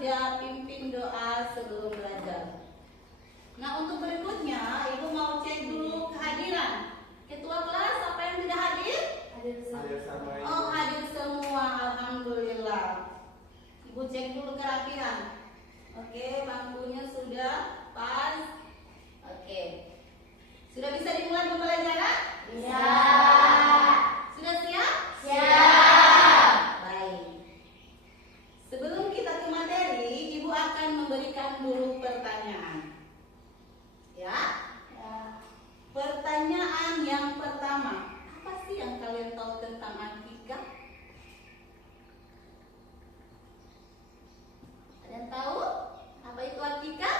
sudah pimpin doa sebelum belajar. Nah, untuk berikutnya Ibu mau cek dulu kehadiran. Ketua kelas apa yang tidak hadir? Hadir sama Ibu. Oh, hadir semua, alhamdulillah. Ibu cek dulu kerapian. Oke, bangkunya sudah pas. Oke. Sudah bisa dimulai pembelajaran? Bisa. Sudah siap? Siap. Baik. Sebelum kita ke materi, Ibu akan memberikan dulu pertanyaan. Ya? Pertanyaan yang pertama, apa sih yang kalian tahu tentang akikah? Ada yang tahu apa itu akikah?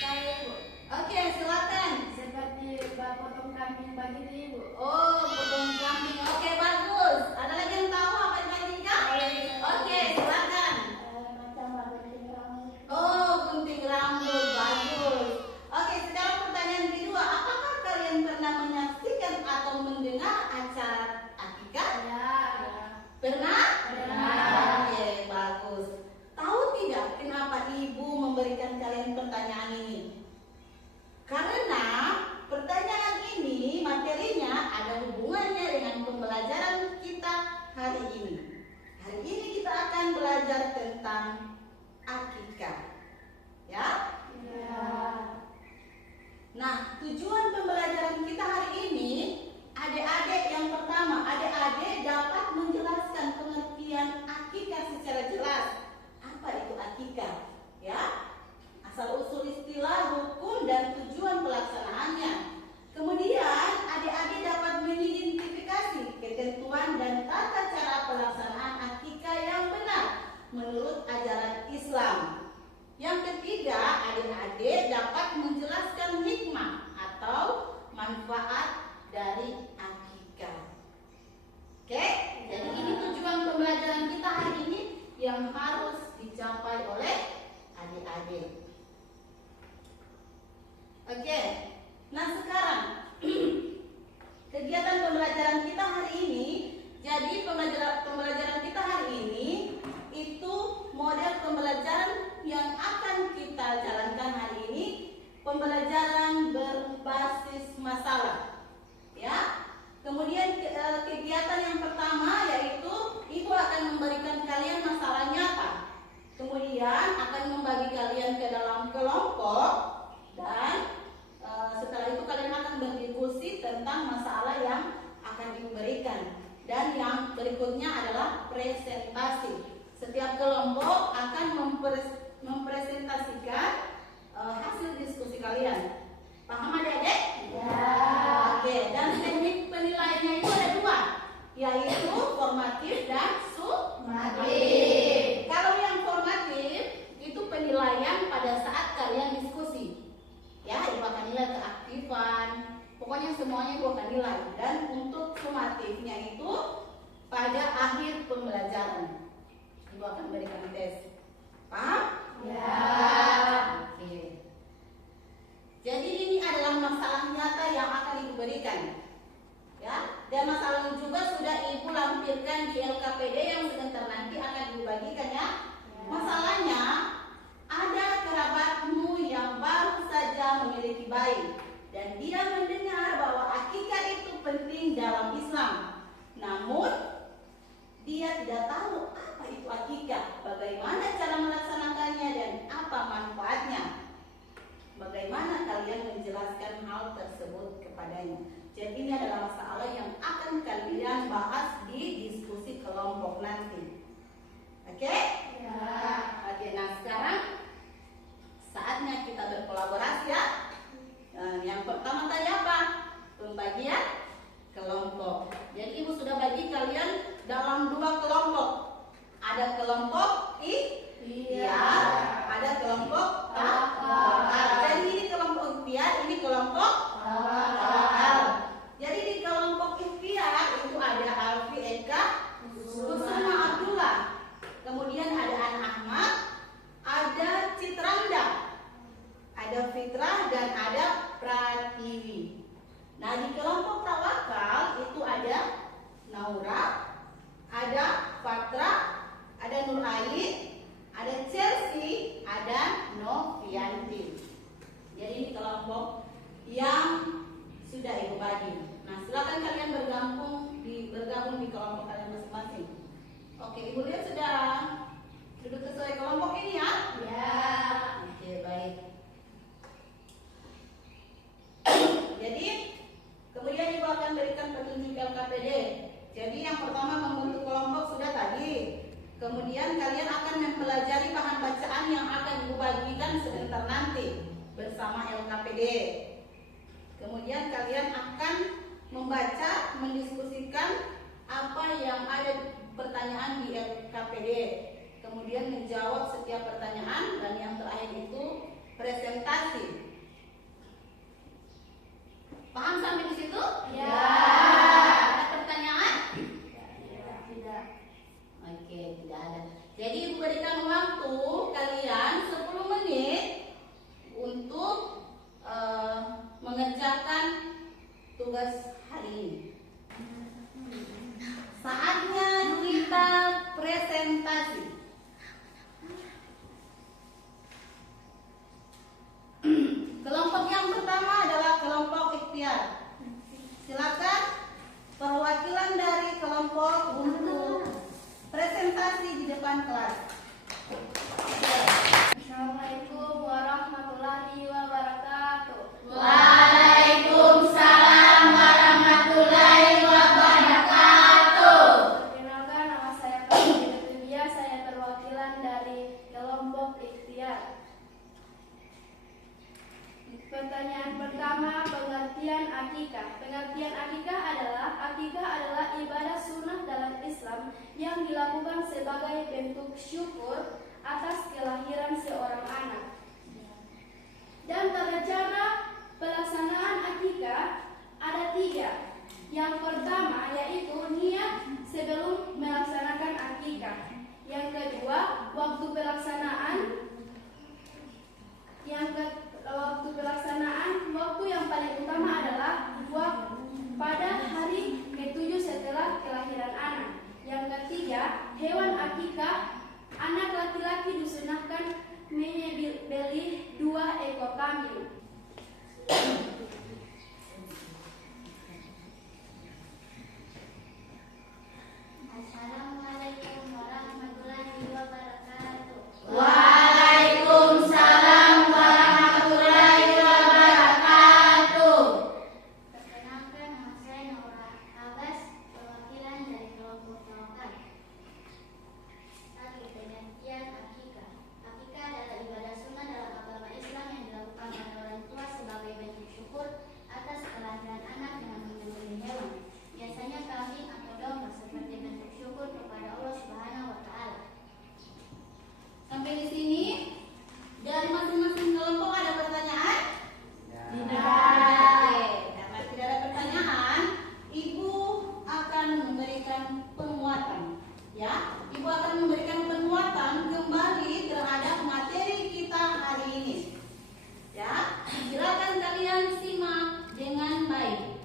Saya, Bu. Oke, silakan. Seperti potong kambing begitu, Ibu. Oh, potong kambing. Oke, bagus. Ada lagi yang tahu apa itu akikah? Oke, silakan. Macam gunting rambut. Oh, gunting rambut, bagus. Oke, sekarang pertanyaan kedua, apakah kalian pernah menyaksikan atau mendengar acara akikah? Ya. Pernah? Pernah. Oke, bagus. Tahu tidak kenapa Ibu memberikan kalian pertanyaan ini? Karena pertanyaan ini materinya ada hubungannya dengan pembelajaran kita hari ini. Hari ini kita akan belajar tentang akikah. Ya? Ya. Nah, tujuan pembelajaran kita hari ini, adik-adik yang pertama, adik-adik dapat menjelaskan pengertian akikah secara jelas. Apa itu akikah? Ya, asal-usul istilah, hukum, dan tujuan pelaksanaannya. Kemudian, adik-adik dapat mengidentifikasi ketentuan dan tata cara pelaksanaan akikah yang benar menurut ajaran Islam. Yang ketiga, adik-adik dapat menjelaskan hikmah atau manfaat dari akikah. Oke, jadi ini tujuan pembelajaran kita hari ini yang harus dicapai oleh adik-adik. Oke, nah sekarang kegiatan pembelajaran kita hari ini, jadi pembelajaran kita hari ini itu model pembelajaran yang akan kita jalankan hari ini, pembelajaran berbasis masalah. Ya. Kemudian kegiatan yang pertama yaitu Ibu akan memberikan kalian masalah nyata. Kemudian akan membagi kalian ke dalam kelompok dan setelah itu kalian akan berdiskusi tentang masalah yang akan Ibu berikan. Dan yang berikutnya adalah presentasi. Setiap kelompok akan mempresentasikan hasil diskusi kalian. Paham adik-adik? Ya. Oke, dan teknik penilaiannya itu ada dua, yaitu formatif dan summatif. Kalau yang formatif itu penilaian pada saat kalian diskusi. Ya, Ibu akan nilai keaktifan, pokoknya semuanya Ibu akan nilai. Dan untuk summatifnya itu pada akhir pembelajaran Ibu akan berikan tes. Paham? Ya. Oke. Jadi ini adalah masalah nyata yang akan Ibu berikan. Ya, dan masalah ini juga sudah Ibu lampirkan di LKPD yang sebentar nanti akan Ibu bagikan ya. Masalahnya ada kerabatmu yang baru saja memiliki bayi dan dia mendengar bahwa akikah itu penting dalam Islam. Namun dia tidak tahu apa itu akikah, bagaimana cara melaksanakannya dan apa manfaatnya. Bagaimana kalian menjelaskan hal tersebut kepadanya? Jadi ini adalah masalah yang akan kalian bahas di diskusi kelompok nanti. Oke? Ya. Oke, nah sekarang saatnya kita berkolaborasi ya. Yang pertama tadi apa? Pembagian kelompok. Jadi Ibu sudah bagi kalian dalam dua kelompok. Ada kelompok ikhtiar, ada kelompok tawakal. Jadi ini kelompok ikhtiar, ini kelompok tawakal. Jadi di kelompok ikhtiar itu ada Alfi Eka, Kusuma Abdullah. Kemudian ada An Ahmad, ada Citranda, ada Fitrah dan ada Pratiwi. Nah, di kelompok tawakal itu ada Naura, ada Fatra, ada Nur Ain, ada Chelsea, ada Novianti. Jadi ini kelompok yang sudah Ibu bagi. Nah, silakan kalian bergabung di kelompok kalian masing-masing. Oke, Ibu lihat sudah duduk sesuai kelompok ini ya? Ya. Oke, baik. Jadi kemudian Ibu akan berikan petunjuk LKPD. Jadi yang pertama membentuk kelompok sudah tadi. Kemudian kalian akan mempelajari bahan bacaan yang akan Ibu bagikan sebentar nanti bersama LKPD. Kemudian kalian akan membaca, mendiskusikan apa yang ada pertanyaan di LKPD. Kemudian menjawab setiap pertanyaan dan yang terakhir itu presentasi. Paham sampai di situ? Ya. Ada pertanyaan? Tidak. Oke, tidak ada. Jadi Ibu berikan waktu kalian 10 menit untuk mengerjakan tugas hari ini. Saatnya kita presentasi. Kelompok yang pertama adalah kelompok ikhtiar. Silakan perwakilan dari kelompok untuk presentasi di depan kelas. Assalamualaikum warahmatullahi wabarakatuh. Waalaikumsalam warahmatullahi wabarakatuh. Perkenalkan, nama saya Fahmi Lutubia. Saya perwakilan dari kelompok ikhtiar. Pertanyaan pertama, pengertian akikah. Pengertian akikah adalah ibadah sunnah dalam Islam yang dilakukan sebagai bentuk syukur atas kelahiran seorang anak. Dan tata cara pelaksanaan akikah ada 3. Yang pertama yaitu niat sebelum melaksanakan akikah. Yang kedua, waktu pelaksanaan. Waktu yang paling utama adalah pada hari ke-7 setelah kelahiran anak. Yang ketiga, hewan akikah. Anak laki-laki disunahkan menyembelih 2 ekor kambing. Assalamualaikum warahmatullahi wabarakatuh. Waalaikumsalam warahmatullahi wabarakatuh. Perkenalkan, nama saya Naura Abbas, perwakilan dari kelompok tawakal. Satu, pengertian akikah. Akikah adalah ibadah sunnah dalam agama Islam yang dilakukan oleh orang tua sebagai bentuk syukur atas kelahiran anak dengan menyembelih hewan, biasanya kambing atau domba, sebagai bentuk syukur kepada Allah Subhanahu wa Ta'ala. Sampai di sini dari masing-masing kelompok ada pertanyaan? Tidak. Oke, karena tidak ada pertanyaan, Ibu akan memberikan penguatan. Ya, Ibu akan memberikan penguatan kembali terhadap materi kita hari ini. Ya, silakan kalian simak dengan baik.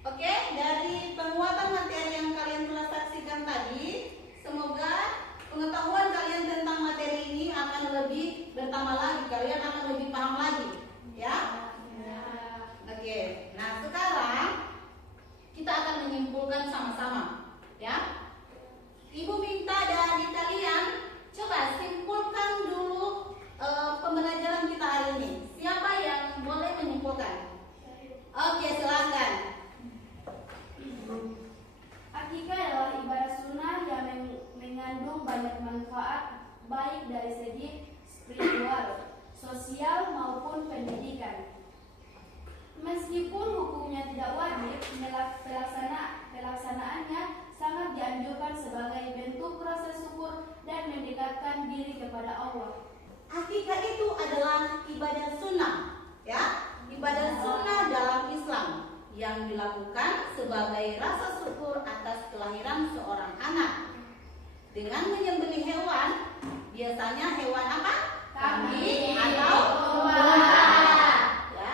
Oke, dari penguatan materi yang kalian telah saksikan tadi, semoga pengetahuan kalian tentang materi ini akan lebih bertambah lagi, kalian akan lebih paham lagi, ya? Oke, nah sekarang kita akan menyimpulkan sama-sama, ya? Ibu minta dari kalian coba simpulkan dulu pembelajaran kita hari ini. Siapa yang boleh menyimpulkan? Oke, silakan. Akikah adalah ibadah sunnah yang mengandung banyak manfaat baik dari segi spiritual, sosial maupun pendidikan. Meskipun hukumnya tidak wajib, pelaksanaannya sangat dianjurkan sebagai bentuk rasa syukur dan mendekatkan diri kepada Allah. Akikah itu adalah ibadah sunnah, ya, ibadah sunnah dalam Islam yang dilakukan sebagai rasa syukur atas kelahiran seorang anak. Dengan menyembelih hewan, biasanya hewan apa? Kambing atau domba. Ya,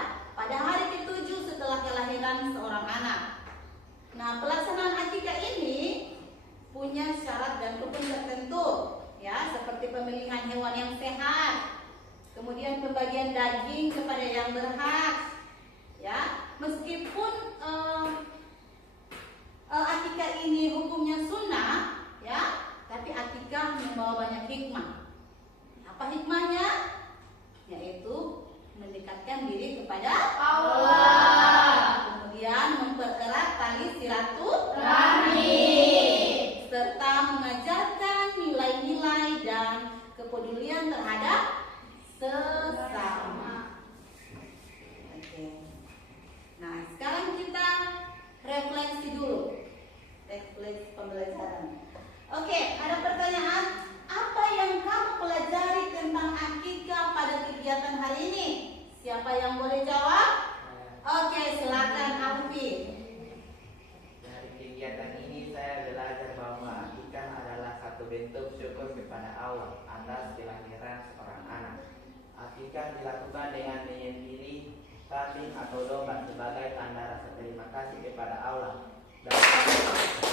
yang boleh jawab? Oke, silakan Alfi. Dari kegiatan ini saya belajar bahwa akikah adalah satu bentuk syukur kepada Allah atas kelahiran seorang anak. Akikah dilakukan dengan menyembelih kambing atau domba sebagai tanda rasa terima kasih kepada Allah. Dan